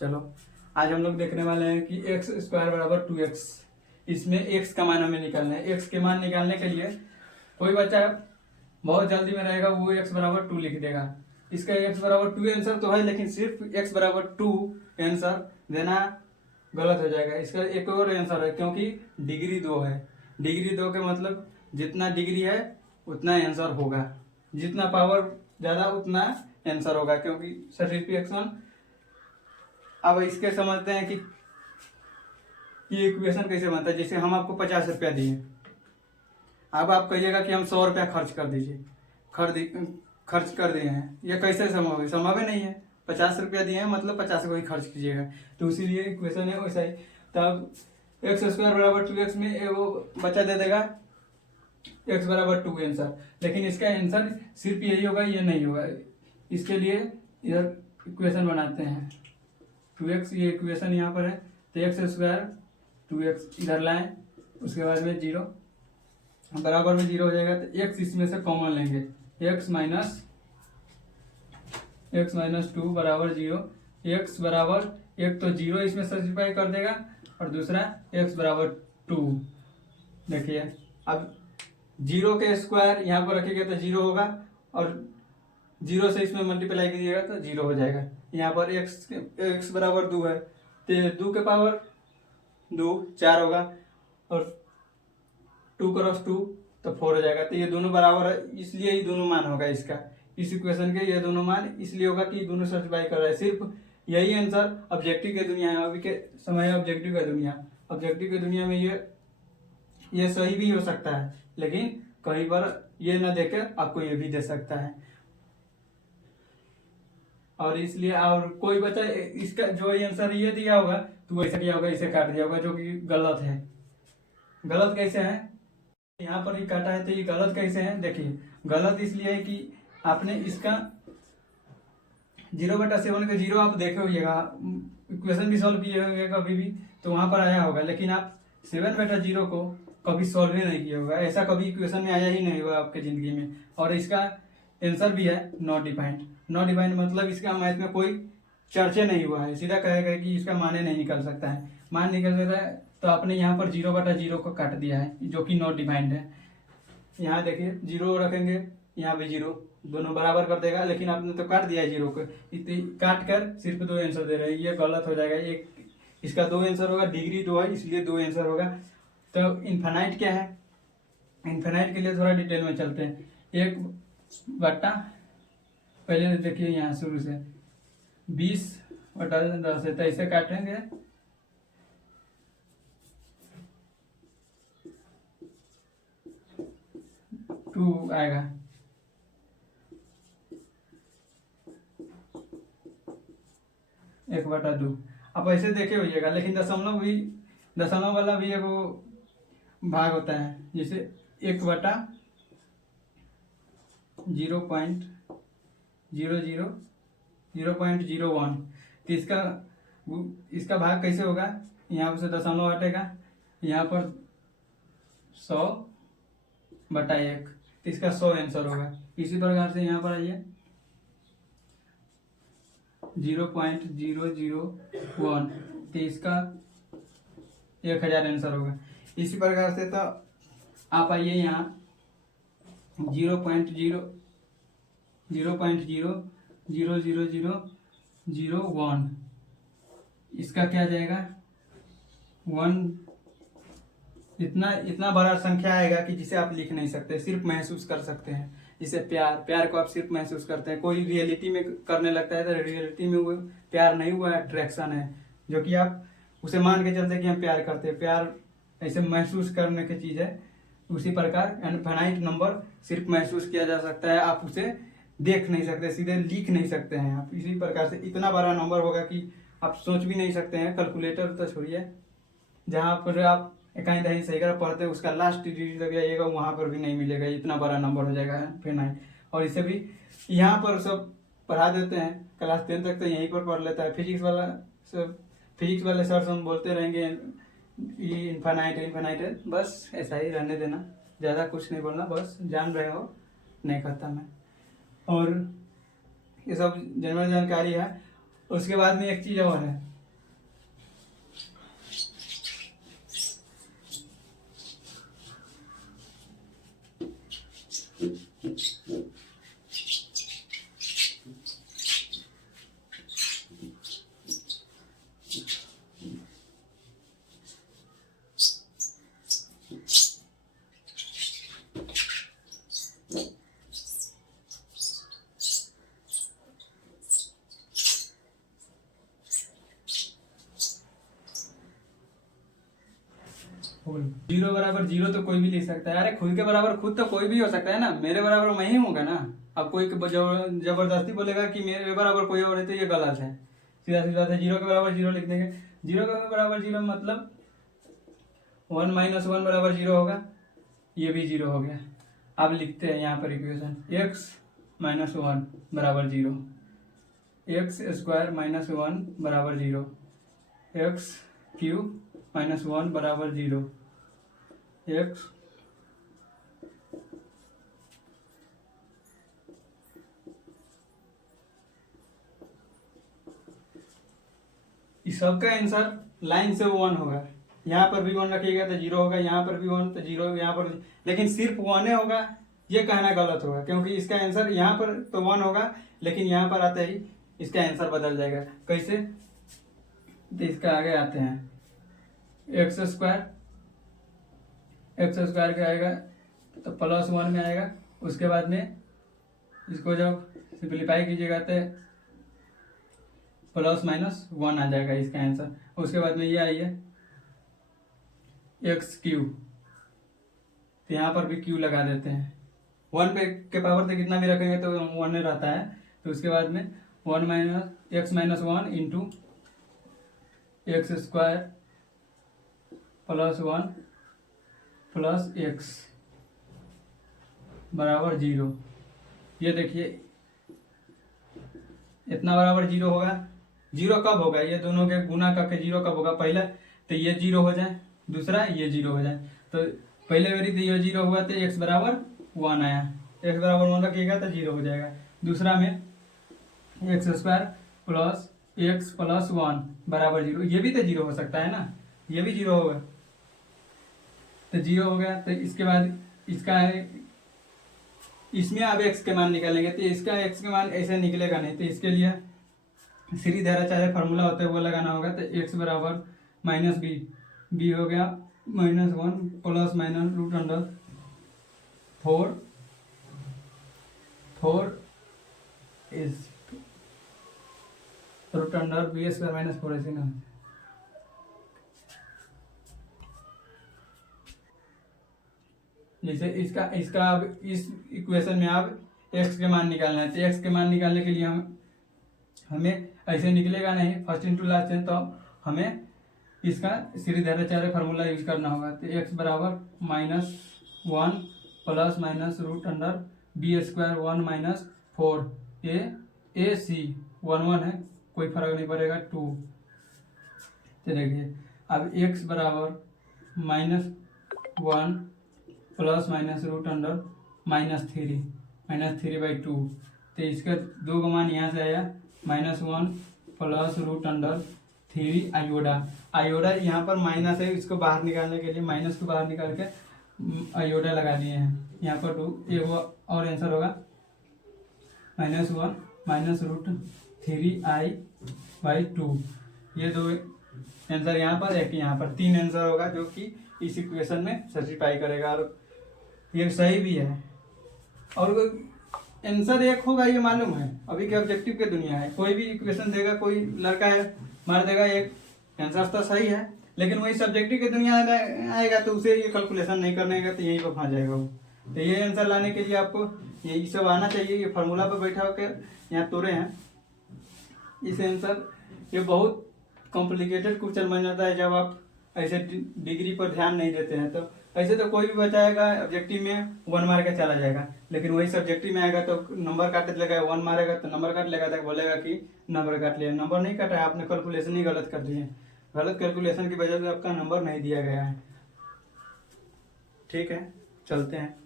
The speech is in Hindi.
चलो आज हम लोग देखने वाले हैं कि एक्स स्क्वायर बराबर 2x। इसमें x का मान हमें निकालना है। x के मान निकालने के लिए कोई बच्चा बहुत जल्दी में रहेगा, वो x बराबर 2 लिख देगा। इसका x बराबर 2 आंसर तो है, लेकिन सिर्फ x बराबर 2 आंसर देना गलत हो जाएगा। इसका एक और आंसर है, क्योंकि डिग्री 2 है। डिग्री 2 के मतलब जितना डिग्री है उतना आंसर होगा, जितना पावर ज़्यादा उतना आंसर होगा, क्योंकि सर्टिफिकेशन। अब इसके समझते हैं कि ये इक्वेशन कैसे बनता है। जैसे हम आपको 50 रुपया दिए, अब आप कहिएगा कि हम 100 रुपया खर्च कर दीजिए, खर्च कर दिए हैं। ये कैसे संभव है? संभव ही नहीं है। 50 रुपया दिए हैं मतलब 50 को ही खर्च कीजिएगा, तो इसीलिए इक्वेशन है वैसा ही। तब एक्स स्क्वायर बराबर 2x में वो बच्चा दे देगा x बराबर 2 आंसर, लेकिन इसका आंसर सिर्फ यही होगा, ये नहीं होगा। इसके लिए इधर इक्वेशन बनाते हैं 2x, ये इक्वेशन यहाँ पर है, तो एक्स स्क्वायर 2x इधर लाएं, उसके बाद में 0 बराबर में 0 हो जाएगा। तो x इसमें से कॉमन लेंगे, x माइनस 2 बराबर 0। x बराबर एक तो 0 इसमें सब्स्टिट्यूट कर देगा और दूसरा x बराबर 2। देखिए अब 0 के स्क्वायर यहाँ पर रखिएगा तो 0 होगा, और 0 से इसमें मल्टीप्लाई कीजिएगा तो 0 हो जाएगा। यहाँ पर x बराबर 2 है, तो 2 के पावर 2 4 होगा, और 2 क्रॉस 2 तो 4 हो जाएगा। तो ये दोनों बराबर है, इसलिए ये दोनों मान होगा इसका। इस इक्वेशन के ये दोनों मान इसलिए होगा कि दोनों सब्स्टिट्यूट कर रहा है। सिर्फ यही आंसर ऑब्जेक्टिव की दुनिया है। अभी के समय ऑब्जेक्टिव की दुनिया, ऑब्जेक्टिव की दुनिया में ये सही भी हो सकता है, लेकिन कहीं पर ये ना देकर आपको ये भी दे सकता है। और इसलिए और कोई बच्चा इसका जो आंसर ये दिया होगा तो ऐसा किया होगा, इसे काट दिया होगा, जो कि गलत है। गलत कैसे है? यहाँ पर ही काटा है, तो ये गलत कैसे है? देखिए गलत इसलिए है कि आपने इसका 0/7 का 0 आप देखे होइएगा, इक्वेशन भी सॉल्व किए होंगे कभी भी, तो वहां पर आया होगा, लेकिन आप 7/0 को कभी सॉल्व ही नहीं किया होगा। ऐसा कभी इक्वेशन में आया ही नहीं होगा आपके जिंदगी में। और इसका आंसर भी है नॉट डिफाइंड। नॉट डिफाइंड मतलब इसका मैथ में कोई चर्चा नहीं हुआ है, सीधा कहेगा कि इसका माने नहीं निकल सकता है। मान निकल सकता है तो आपने यहाँ पर 0/0 को काट दिया है, जो कि नॉट डिफाइंड है। यहाँ देखिए 0 रखेंगे, यहाँ भी 0, दोनों बराबर कर देगा, लेकिन आपने तो काट दिया है 0 को। इतनी काट कर सिर्फ 2 आंसर दे रहे हैं, ये गलत हो जाएगा। एक इसका 2 आंसर होगा, डिग्री 2 है इसलिए 2 आंसर होगा। तो इन्फिनाइट क्या है? इन्फिनाइट के लिए थोड़ा डिटेल में चलते हैं। 1/, पहले देखिए यहाँ शुरू से 20/10 है, तो इसे काटेंगे 2 आएगा। एक बटा 2 आप ऐसे देखे होइएगा, लेकिन दशमलव वाला भी एक वो भाग होता है, जैसे 1/0.0001। तो इसका भाग कैसे होगा? यहाँ से दशमलव हटेगा, यहाँ पर 100/1, तो इसका 100 आंसर होगा। इसी प्रकार से यहाँ पर आइए 0.001, तो इसका 1000 आंसर होगा। इसी प्रकार से तो आप आइए यहाँ 0.0000001, इसका क्या जाएगा 1। इतना बड़ा संख्या आएगा कि जिसे आप लिख नहीं सकते, सिर्फ महसूस कर सकते हैं। जिसे प्यार को आप सिर्फ महसूस करते हैं। कोई रियलिटी में करने लगता है तो रियलिटी में वो प्यार नहीं हुआ, अट्रैक्शन है, जो कि आप उसे मान के चलते कि हम प्यार करते हैं। प्यार ऐसे महसूस करने की चीज़ है। उसी प्रकार इनफाइनाइट नंबर सिर्फ महसूस किया जा सकता है, आप उसे देख नहीं सकते, सीधे लिख नहीं सकते हैं आप। इसी प्रकार से इतना बड़ा नंबर होगा कि आप सोच भी नहीं सकते हैं। कैलकुलेटर तो छोड़िए, जहाँ पर आप इकाई दही सही कर पढ़ते हैं उसका लास्ट डिजिट लग जाइएगा, वहाँ पर भी नहीं मिलेगा। इतना बड़ा नंबर हो जाएगा इनफाइनाइट। और इसे भी यहाँ पर सब पढ़ा देते हैं, क्लास 10 तक तो यहीं पर पढ़ लेता है। फिजिक्स वाले सर हम बोलते रहेंगे ये इनफाइनाइट है, बस ऐसा ही रहने देना, ज़्यादा कुछ नहीं बोलना, बस जान रहे हो नहीं करता मैं। और ये सब जनरल जानकारी है। उसके बाद में एक चीज़ और है, फुल। 0 बराबर 0 तो कोई भी लिख सकता है। अरे खुद के बराबर खुद तो कोई भी हो सकता है ना, मेरे बराबर मैं ही हूँगा ना। अब कोई जबरदस्ती बोलेगा कि मेरे बराबर कोई और है तो ये गलत है। सीधा सीधा बात है, 0 के बराबर 0 लिख देंगे। 0 के बराबर 0 मतलब 1 - 1 बराबर 0 होगा, ये भी 0 हो गया। अब लिखते हैं यहाँ पर इक्वेशन x - 1 बराबर 0, x² - 1 बराबर 0, x³ - 1 बराबर 0, x इस सब का आंसर लाइन से 1 होगा। यहाँ पर भी 1 रखिएगा तो 0 होगा, यहाँ पर भी 1 तो 0, यहाँ पर लेकिन सिर्फ 1 होगा, ये कहना गलत होगा, क्योंकि इसका आंसर यहाँ पर तो 1 होगा, लेकिन यहाँ पर आते ही इसका आंसर बदल जाएगा। कैसे? तो इसका आगे आते हैं, x² का आएगा तो +1 में आएगा। उसके बाद में इसको जब सिंप्लीफाई कीजिएगा तो +-1 आ जाएगा इसका आंसर। उसके बाद में ये आई है x³ तो यहाँ पर भी q लगा देते हैं। 1 पे के पावर से कितना भी रखेंगे तो 1 रहता है। तो उसके बाद में 1 - x - 1 into x² +1 plus x बराबर 0। ये देखिए इतना बराबर 0 होगा। 0 कब होगा? ये दोनों के गुना करके 0 कब होगा? पहले तो ये 0 हो जाए, दूसरा ये 0 हो जाए। तो पहले मेरी तो ये 0 हुआ तो x बराबर 1 आया, x बराबर 1 रखिएगा तो 0 हो जाएगा। दूसरा में x² प्लस x + 1 बराबर 0, ये भी तो 0 हो सकता है ना, ये भी 0 होगा तो 0 हो गया। तो इसके बाद इसका इसमें अब x के मान निकालेंगे तो इसका x के मान ऐसे निकलेगा नहीं, तो इसके लिए सीरीधैर्याचार्य फार्मूला होता है वो लगाना होगा। तो x बराबर -b, b हो गया -1 ± √4 इज √b² - 4 ऐसे ना। जैसे इसका अब इस इक्वेशन में अब x के मान निकालना है, तो x के मान निकालने के लिए हमें ऐसे निकलेगा नहीं फर्स्ट इंटू लास्ट है, तो हमें इसका सीरीधैर्याचार्य फार्मूला यूज करना होगा। तो x बराबर -1 ± √b² 1 - 4 ac 1 है, कोई फर्क नहीं पड़ेगा 2। तो देखिए अब x बराबर -1 ± √-3 तो इसका 2 का मान यहाँ से आया -1 +√3 आयोडा यहाँ पर माइनस है, इसको बाहर निकालने के लिए माइनस को बाहर निकाल के आयोडा लगा दिए हैं। यहाँ पर 2 एक और आंसर होगा -1 -√3i/2। ये 2 आंसर यहाँ पर, एक यहाँ पर, 3 आंसर होगा जो कि इस इक्वेशन में सेटिस्फाई करेगा और ये सही भी है। और आंसर एक होगा ये मालूम है, अभी के ऑब्जेक्टिव के दुनिया है, कोई भी इक्वेशन देगा, कोई लड़का है मार देगा एक आंसर तो सही है, लेकिन वही सब्जेक्टिव के दुनिया आएगा तो उसे ये कैलकुलेशन नहीं करने का, तो यहीं पर फंस जाएगा वो। तो ये आंसर लाने के लिए आपको यही सब आना चाहिए। ये फार्मूला पर बैठा होकर यहाँ तोड़े हैं इस आंसर। ये बहुत कॉम्प्लिकेटेड क्वेश्चन बन जाता है जब आप ऐसे डिग्री पर ध्यान नहीं देते हैं। तो ऐसे तो कोई भी बचाएगा ऑब्जेक्टिव में 1 मार के चला जाएगा, लेकिन वही सब्जेक्टिव में आएगा तो नंबर काट लेगा, 1 मारेगा तो नंबर काट लेगा, तो बोलेगा कि नंबर काट लिया। नंबर नहीं काटा है, आपने कैलकुलेशन ही गलत कर दिए। गलत कैलकुलेशन की वजह से आपका नंबर नहीं दिया गया है। ठीक है, चलते हैं।